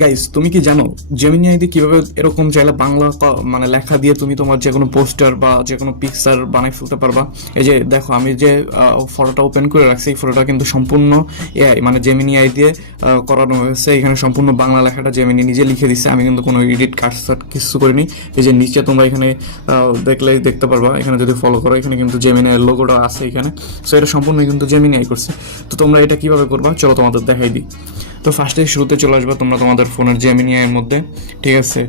Guys, তুমি কি জানো জেমিনি আইতে কিভাবে এরকম চাইলে বাংলা মানে লেখা দিয়ে তুমি তোমার যে কোনো পোস্টার বা যে কোনো পিকচার বানাই ফেলতে পারবা? এই যে দেখো, আমি যে ফটোটা ওপেন করে রাখছি, এই ফটোটা কিন্তু সম্পূর্ণ এআই মানে জেমিনি আই দিয়ে করানো হয়েছে। এখানে সম্পূর্ণ বাংলা লেখাটা জেমিনি নিজে লিখে দিচ্ছে, আমি কিন্তু কোনো এডিট কাটসাট কিছু করিনি। এই যে নিচে তোমরা এখানে দেখলেই দেখতে পারবা, এখানে যদি ফলো করো এখানে কিন্তু জেমিনি এর লোগোটা আছে এখানে। সো এটা সম্পূর্ণ কিন্তু জেমিনি আই করছে। তো তোমরা এটা কিভাবে করবা চলো তোমাদের দেখাই দিই। তো ফার্স্টে শুরুতে চলে আসবে তোমরা তোমাদের ফোনের জেমিনি আইয়ের মধ্যে। ঠিক আছে,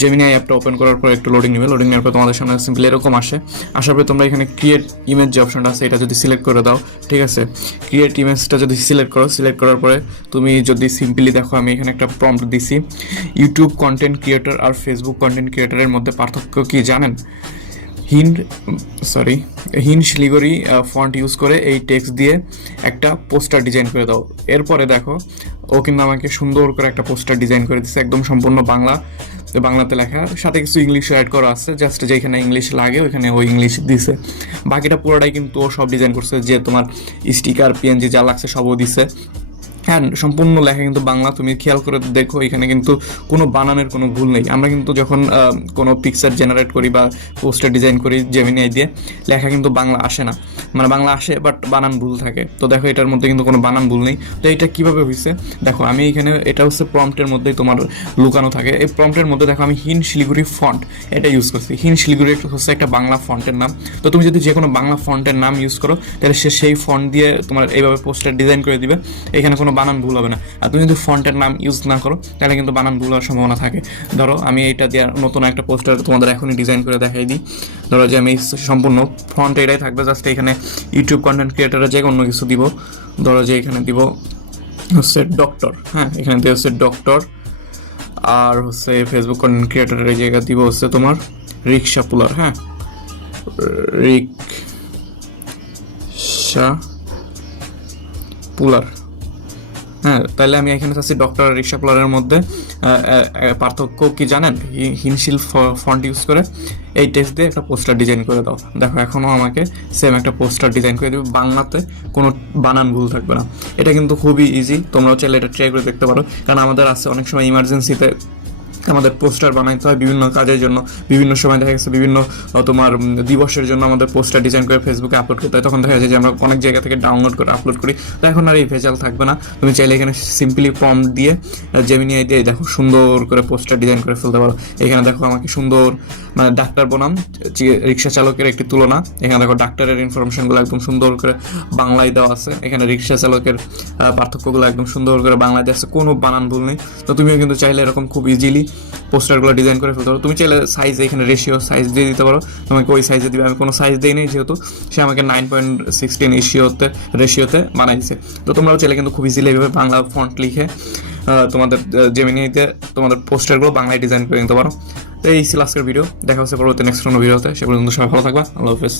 জেমিনি আই অ্যাপটা ওপেন করার পর একটু লোডিং নেবে। লোডিং নেওয়ার পর তোমাদের সামনে সিম্পলি এরকম আসে। আসার পর তোমরা এখানে ক্রিয়েট ইমেজ যে অপশনটা আছে এটা যদি সিলেক্ট করে দাও। ঠিক আছে, ক্রিয়েট ইমেজটা যদি সিলেক্ট করো, সিলেক্ট করার পরে তুমি যদি সিম্পলি দেখো, আমি এখানে একটা প্রম্পট দিছি, ইউটিউব কন্টেন্ট ক্রিয়েটর আর ফেসবুক কন্টেন্ট ক্রিয়েটরের মধ্যে পার্থক্য কি জানেন? হিন্ড সরি হিন্ড শিলিগুড়ি ফন্ট ইউজ করে এই টেক্সট দিয়ে একটা পোস্টার ডিজাইন করে দাও। এরপরে দেখো, ও কিন্তু আমাকে সুন্দর করে একটা পোস্টার ডিজাইন করে দিচ্ছে, একদম সম্পূর্ণ বাংলাতে লেখা, সাথে কিছু ইংলিশও অ্যাড করা আছে। জাস্ট যেখানে ইংলিশ লাগে ওইখানে ও ইংলিশ দিছে। বাকিটা পুরোটাই কিন্তু ও সব ডিজাইন করছে, যে তোমার স্টিকার পিএনজি যা লাগছে সবও দিছে। হ্যাঁ, সম্পূর্ণ লেখা কিন্তু বাংলা। তুমি খেয়াল করে দেখো, এখানে কিন্তু কোনো বানানের কোনো ভুল নেই। আমরা কিন্তু যখন কোনো পিকচার জেনারেট করি বা পোস্টার ডিজাইন করি জেমিনি দিয়ে, লেখা কিন্তু বাংলা আসে না, মানে বাংলা আসে বাট বানান ভুল থাকে। তো দেখো এটার মধ্যে কিন্তু কোনো বানান ভুল নেই। তো এটা কীভাবে হয়েছে দেখো, আমি এখানে এটা হচ্ছে প্রম্পটের মধ্যেই তোমার লুকানো থাকে। এই প্রম্পটের মধ্যে দেখো আমি হিন্ড শিলিগুড়ি ফন্ট এটা ইউজ করছি। হিন্ড শিলিগুড়ি হচ্ছে একটা বাংলা ফন্টের নাম। তো তুমি যদি যে কোনো বাংলা ফন্টের নাম ইউজ করো, তাহলে সে সেই ফন্ট দিয়ে তোমার এইভাবে পোস্টার ডিজাইন করে দিবে। এখানে কোনো বানান ভুল হবে না। আর তুমি যদি ফন্টের নাম ইউজ না করো তাহলে কিন্তু বানান ভুল হওয়ার সম্ভাবনা থাকে। ধরো আমি এইটা দিয়ে নতুন একটা পোস্টার তোমাদের এখনই ডিজাইন করে দেখাই দিই। ধরো যে আমি সম্পূর্ণ ফন্ট এটাই থাকবে, জাস্ট এখানে ইউটিউব কন্টেন্ট ক্রিয়েটারের যে অন্য কিছু দিব। ধরো যে এখানে দিব হচ্ছে ডক্টর, হ্যাঁ এখানে দিয়ে হচ্ছে ডক্টর। আর হচ্ছে ফেসবুক কন্টেন্ট ক্রিয়েটারের এই জায়গা দিব হচ্ছে তোমার রিক্সা পুলার, হ্যাঁ রিক্সা পুলার। হ্যাঁ, তাহলে আমি এখানে চাচ্ছি ডক্টর রিক্সা প্লারের মধ্যে পার্থক্য কি জানেন? হিনশিল ফন্ট ইউজ করে এই টেক্সট দিয়ে একটা পোস্টার ডিজাইন করে দাও। দেখো এখনও আমাকে সেম একটা পোস্টার ডিজাইন করে দেবে, বাংলাতে কোনো বানান ভুল থাকবে না। এটা কিন্তু খুবই ইজি, তোমরাও চাইলে এটা ট্রাই করে দেখতে পারো। কারণ আমাদের আছে অনেক সময় ইমার্জেন্সিতে আমাদের পোস্টার বানাইতে হয় বিভিন্ন কাজের জন্য। বিভিন্ন সময় দেখা গেছে বিভিন্ন তোমার দিবসের জন্য আমাদের পোস্টার ডিজাইন করে ফেসবুকে আপলোড করতে হয়। তখন দেখা যায় যে আমরা অনেক জায়গা থেকে ডাউনলোড করে আপলোড করি। তো এখন আর এই ভেজাল থাকবে না। তুমি চাইলে এখানে সিম্পলি প্রম্পট দিয়ে জেমিনি দিয়ে দেখো সুন্দর করে পোস্টার ডিজাইন করে ফেলতে পারো। এখানে দেখো আমাকে সুন্দর মানে ডাক্তার বনাম রিক্সা চালকের একটি তুলনা। এখানে দেখো ডাক্তারের ইনফরমেশনগুলো একদম সুন্দর করে বাংলায় দেওয়া আছে। এখানে রিক্সা চালকের পার্থক্যগুলো একদম সুন্দর করে বাংলায় দেওয়া আছে, কোনো বানান ভুল নেই। তো তুমিও কিন্তু চাইলে এরকম খুব ইজিলি পোস্টারগুলো ডিজাইন করে ফেলতে পারো। তুমি চাইলে সাইজ এখানে সাইজ দিয়ে দিতে পারো, তোমাকে ওই সাইজে দিবে। আমি কোনো সাইজ দিই নেই, যেহেতু সে আমাকে 9.16 রেশিওতে বানাই দিচ্ছে। তো তোমরাও চাইলে কিন্তু খুব ইজিলি এইভাবে বাংলা ফন্ট লিখে তোমাদের জেমিনিতে তোমাদের পোস্টারগুলো বাংলায় ডিজাইন করে নিতে পারো। তো এই ছিল আজকের ভিডিও। দেখা হচ্ছে পরবর্তী নেক্সট কোনো ভিডিওতে। সে পর্যন্ত সবাই ভালো থাকবা। আল্লাহ হাফেজ।